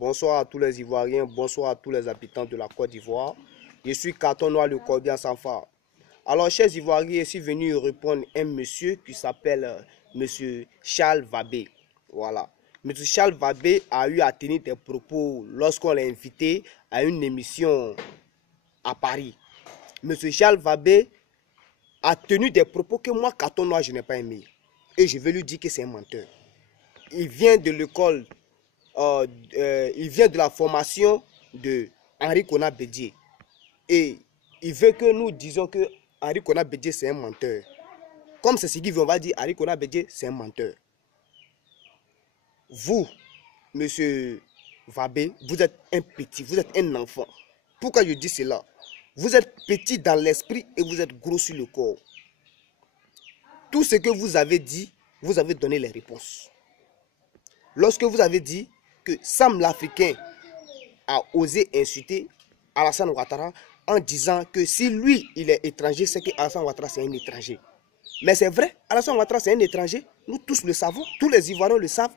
Bonsoir à tous les Ivoiriens, bonsoir à tous les habitants de la Côte d'Ivoire. Je suis Carton Noir, le Corbian sans phare. Alors, chers Ivoiriens, je suis venu répondre à un monsieur qui s'appelle monsieur Charles Vabé. Voilà. Monsieur Charles Vabé a eu à tenir des propos lorsqu'on l'a invité à une émission à Paris. Monsieur Charles Vabé a tenu des propos que moi, Carton Noir, je n'ai pas aimé. Et je vais lui dire que c'est un menteur. Il vient de l'école, il vient de la formation de Henri Konan Bédié. Et il veut que nous disions que Henri Konan Bédié c'est un menteur. Comme c'est ce qu'il veut, on va dire Henri Konan Bédié c'est un menteur. Vous, monsieur Vabé, vous êtes un petit, vous êtes un enfant. Pourquoi je dis cela? Vous êtes petit dans l'esprit et vous êtes gros sur le corps. Tout ce que vous avez dit, vous avez donné les réponses. Lorsque vous avez dit que Sam l'Africain a osé insulter Alassane Ouattara en disant que si lui il est étranger, c'est que Alassane Ouattara c'est un étranger. Mais c'est vrai, Alassane Ouattara c'est un étranger. Nous tous le savons, tous les Ivoiriens le savent.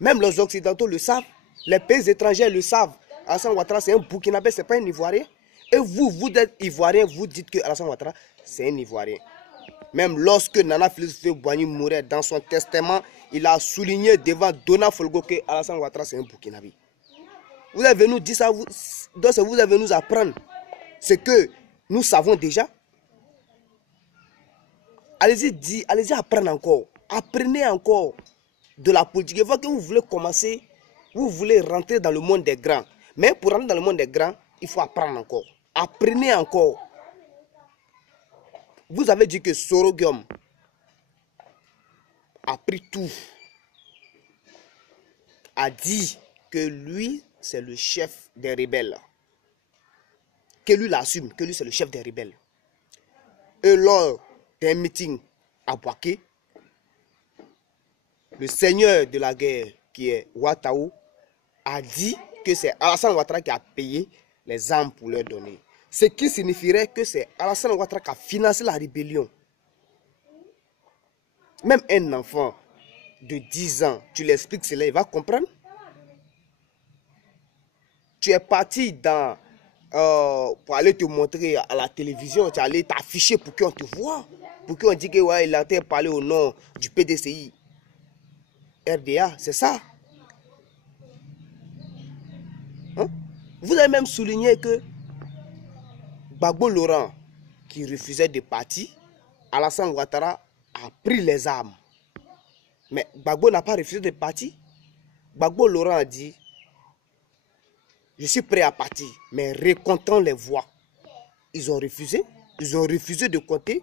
Même les Occidentaux le savent. Les pays étrangers le savent. Alassane Ouattara c'est un Burkinabé, c'est pas un Ivoirien. Et vous, vous êtes Ivoirien, vous dites que Alassane Ouattara c'est un Ivoirien. Même lorsque Nana Félix Houphouët-Boigny mourait dans son testament, il a souligné devant Dona Folgo que Alassane Ouattara c'est un Burkinabé. Vous avez nous dit ça, vous avez nous apprendre ce que nous savons déjà. Allez-y allez-y apprendre encore. Apprenez encore de la politique. Je vois que vous voulez commencer, vous voulez rentrer dans le monde des grands. Mais pour rentrer dans le monde des grands, il faut apprendre encore. Apprenez encore. Vous avez dit que Soro Guillaume a pris tout. A dit que lui, c'est le chef des rebelles. Que lui l'assume, que lui c'est le chef des rebelles. Et lors d'un meeting à Boaké, le seigneur de la guerre, qui est Ouattao, a dit que c'est Alassane Ouattara qui a payé les armes pour leur donner. Ce qui signifierait que c'est Alassane Ouattara qui a financé la rébellion. Même un enfant de 10 ans, tu l'expliques cela, il va comprendre. Tu es parti dans, pour aller te montrer à la télévision, tu es allé t'afficher pour qu'on te voit. Pour qu'on dise que ouais, il a été parlé au nom du PDCI. RDA, c'est ça. Hein? Vous avez même souligné que Gbagbo Laurent, qui refusait de partir, Alassane Ouattara a pris les armes. Mais Gbagbo n'a pas refusé de partir. Gbagbo Laurent a dit, je suis prêt à partir, mais recomptons les voix. Ils ont refusé de compter.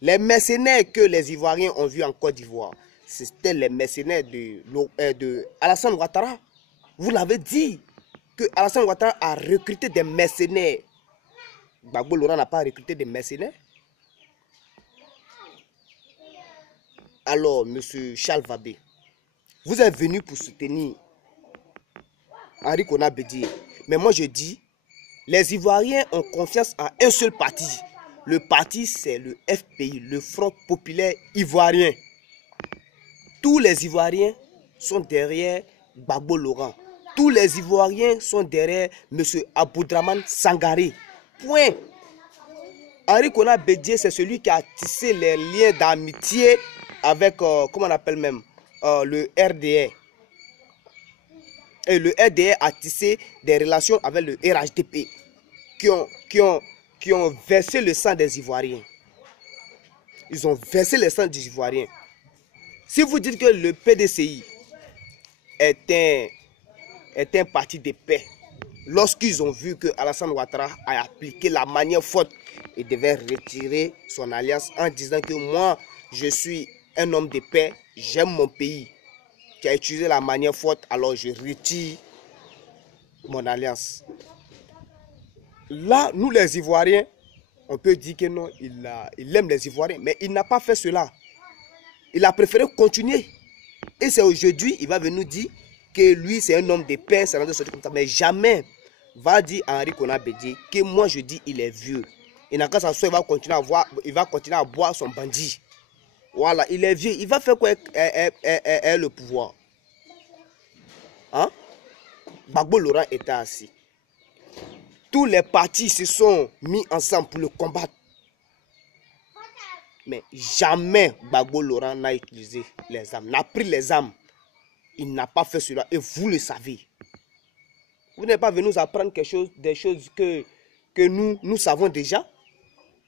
Les mercenaires que les Ivoiriens ont vus en Côte d'Ivoire, c'était les mercenaires de Alassane Ouattara. Vous l'avez dit, que Alassane Ouattara a recruté des mercenaires. Gbagbo Laurent n'a pas recruté des mercenaires. Alors, monsieur Charles Vabé, vous êtes venu pour soutenir Henri Konan Bédié. Mais moi je dis, les Ivoiriens ont confiance à un seul parti. Le parti c'est le FPI, le Front Populaire Ivoirien. Tous les Ivoiriens sont derrière Gbagbo Laurent. Tous les Ivoiriens sont derrière M. Aboudraman Sangaré. Point. Henri Konan Bédié, c'est celui qui a tissé les liens d'amitié avec, comment on appelle même, le RDR. Et le RDR a tissé des relations avec le RHDP qui ont versé le sang des Ivoiriens. Ils ont versé le sang des Ivoiriens. Si vous dites que le PDCI est un parti de paix, lorsqu'ils ont vu que Alassane Ouattara a appliqué la manière forte, il devait retirer son alliance en disant que moi, je suis un homme de paix, j'aime mon pays. Qui a utilisé la manière forte, alors je retire mon alliance. Là, nous les Ivoiriens, on peut dire que non, il aime les Ivoiriens, mais il n'a pas fait cela. Il a préféré continuer. Et c'est aujourd'hui, il va venir nous dire que lui, c'est un homme de paix, c'est un homme de sortie comme ça. Mais jamais va dire à Henri Konan Bédié que moi, je dis il est vieux. Il n'a qu'à s'asseoir, il va continuer à boire son bandit. Voilà, il est vieux. Il va faire quoi avec le pouvoir? Hein? Gbagbo Laurent était assis. Tous les partis se sont mis ensemble pour le combattre. Mais jamais Gbagbo Laurent n'a utilisé les armes, n'a pris les armes. Il n'a pas fait cela et vous le savez. Vous n'êtes pas venu nous apprendre quelque chose, des choses que nous savons déjà.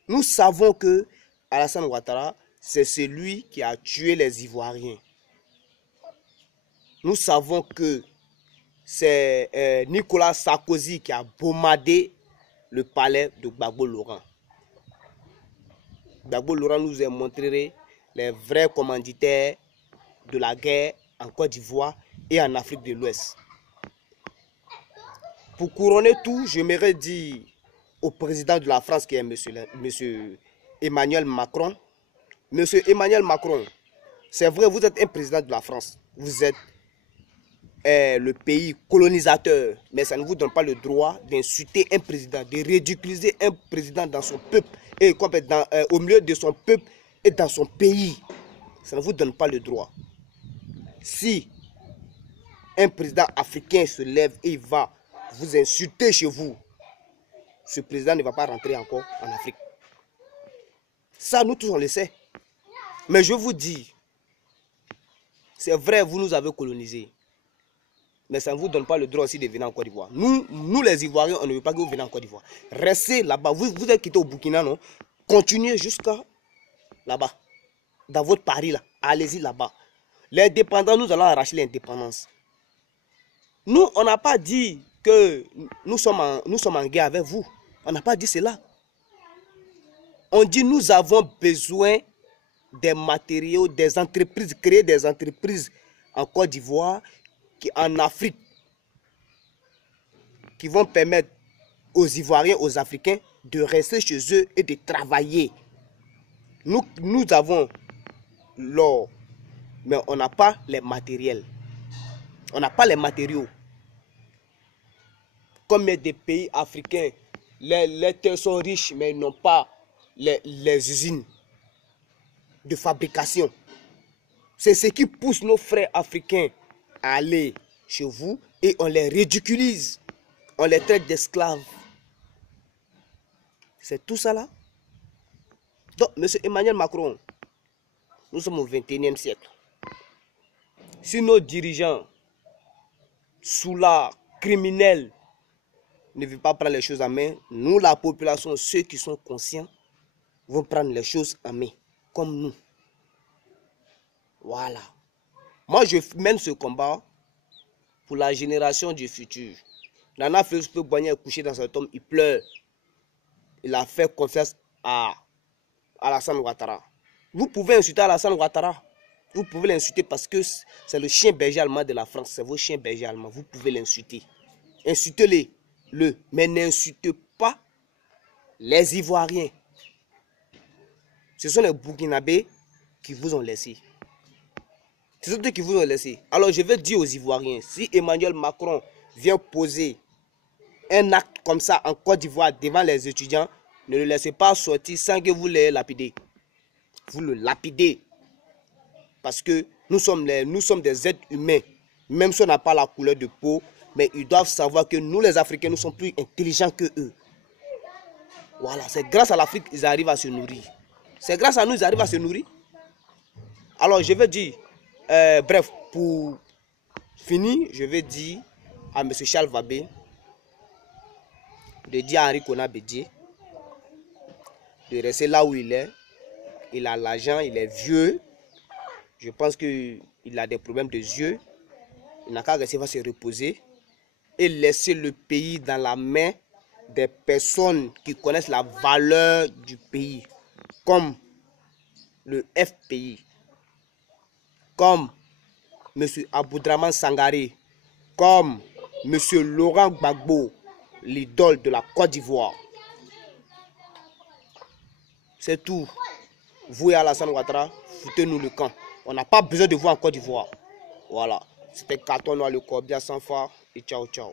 Nous savons que Alassane Ouattara, c'est celui qui a tué les Ivoiriens. Nous savons que c'est Nicolas Sarkozy qui a bombardé le palais de Gbagbo Laurent. Gbagbo Laurent nous a montré les vrais commanditaires de la guerre en Côte d'Ivoire et en Afrique de l'Ouest. Pour couronner tout, j'aimerais dire au président de la France, qui est monsieur Emmanuel Macron. Monsieur Emmanuel Macron, c'est vrai, vous êtes un président de la France. Vous êtes le pays colonisateur, mais ça ne vous donne pas le droit d'insulter un président, de ridiculiser un président dans son peuple, et au milieu de son peuple et dans son pays. Ça ne vous donne pas le droit. Si un président africain se lève et il va vous insulter chez vous, ce président ne va pas rentrer encore en Afrique. Ça, nous tous, on le sait. Mais je vous dis, c'est vrai, vous nous avez colonisés. Mais ça ne vous donne pas le droit aussi de venir en Côte d'Ivoire. Nous, les Ivoiriens, on ne veut pas que vous veniez en Côte d'Ivoire. Restez là-bas. Vous êtes quitté au Burkina, non? Continuez jusqu'à là-bas. Dans votre Paris, là. Allez-y là-bas. L'indépendance, nous allons arracher l'indépendance. Nous, on n'a pas dit que nous sommes en guerre avec vous. On n'a pas dit cela. On dit nous avons besoin des matériaux, des entreprises, créer des entreprises en Côte d'Ivoire, en Afrique, qui vont permettre aux Ivoiriens, aux Africains de rester chez eux et de travailler. Nous avons l'or, mais on n'a pas les matériels. On n'a pas les matériaux. Comme des pays africains, les terres sont riches, mais ils n'ont pas les usines de fabrication. C'est ce qui pousse nos frères africains à aller chez vous et on les ridiculise. On les traite d'esclaves. C'est tout ça là. Donc, M. Emmanuel Macron, nous sommes au XXIe siècle. Si nos dirigeants, sous la criminels, ne veulent pas prendre les choses en main, nous, la population, ceux qui sont conscients, vont prendre les choses en main, comme nous. Voilà. Moi, je mène ce combat pour la génération du futur. Nana Félix Boigny est couché dans sa tombe, il pleure. Il a fait confiance à Alassane Ouattara. Vous pouvez insulter Alassane Ouattara. Vous pouvez l'insulter parce que c'est le chien berger allemand de la France. C'est vos chiens bergers allemands. Vous pouvez l'insulter. Insultez-le. Mais n'insultez pas les Ivoiriens. Ce sont les Burkinabés qui vous ont laissé. C'est eux qui vous ont laissé. Alors je vais dire aux Ivoiriens, si Emmanuel Macron vient poser un acte comme ça en Côte d'Ivoire devant les étudiants, ne le laissez pas sortir sans que vous l'ayez lapidé. Vous le lapidez. Parce que nous sommes des êtres humains. Même si on n'a pas la couleur de peau, mais ils doivent savoir que nous les Africains, nous sommes plus intelligents que eux. Voilà, c'est grâce à l'Afrique qu'ils arrivent à se nourrir. C'est grâce à nous qu'ils arrivent à se nourrir. Alors je vais dire, bref, pour finir, je vais dire à M. Charles Vabé, de dire à Henri Konan Bédié, de rester là où il est. Il a l'argent, il est vieux. Je pense qu'il a des problèmes de yeux. Il n'a qu'à rester, va se reposer et laisser le pays dans la main des personnes qui connaissent la valeur du pays, comme le FPI, comme M. Aboudraman Sangaré, comme M. Laurent Gbagbo, l'idole de la Côte d'Ivoire. C'est tout. Vous et Alassane Ouattara, foutez-nous le camp. On n'a pas besoin de vous en Côte d'Ivoire. Voilà. C'était Carton Noir, le Corbia sans phare et ciao ciao.